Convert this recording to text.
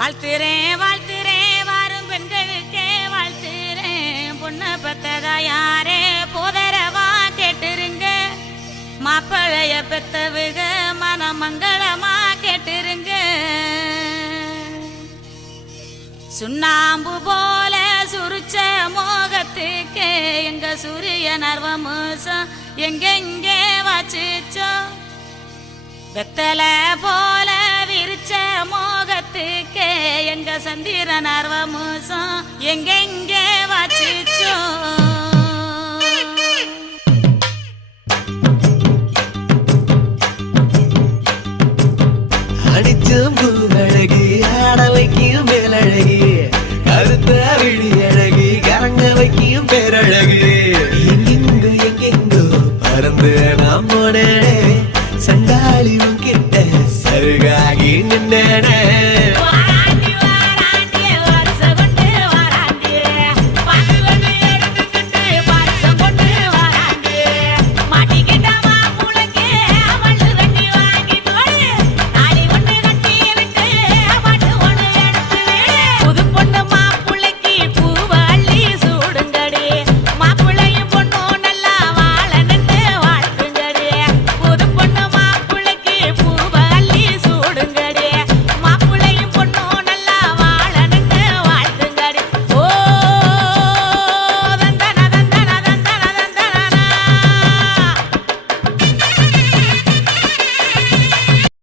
வாழ்த்துறேன் வாழ்த்துறேன் வாரும் பெண்களுக்கே வாழ்த்துறேன். பொண்ணை பெத்ததா யாரே போதரவா கேட்டுருங்க. மாப்பிளைய பெத்தவுக மனமங்களமா கேட்டுருங்க. சுண்ணாம்பு போல சுருச்ச மோகத்துக்கு எங்க சூரிய நர்வமோசம் எங்கெங்கே வாச்சிச்சோ. வெத்தல போல விரிச்ச மோகத்துக்கு எங்க சந்திர நர்வமோசம் எங்கெங்கே வாச்சிச்சோ. அடிச்சும் பூவழகி ஆட வைக்கும் மேலழகி கருத்த விழி அழகி கரங்க வைக்கும் பேரழகி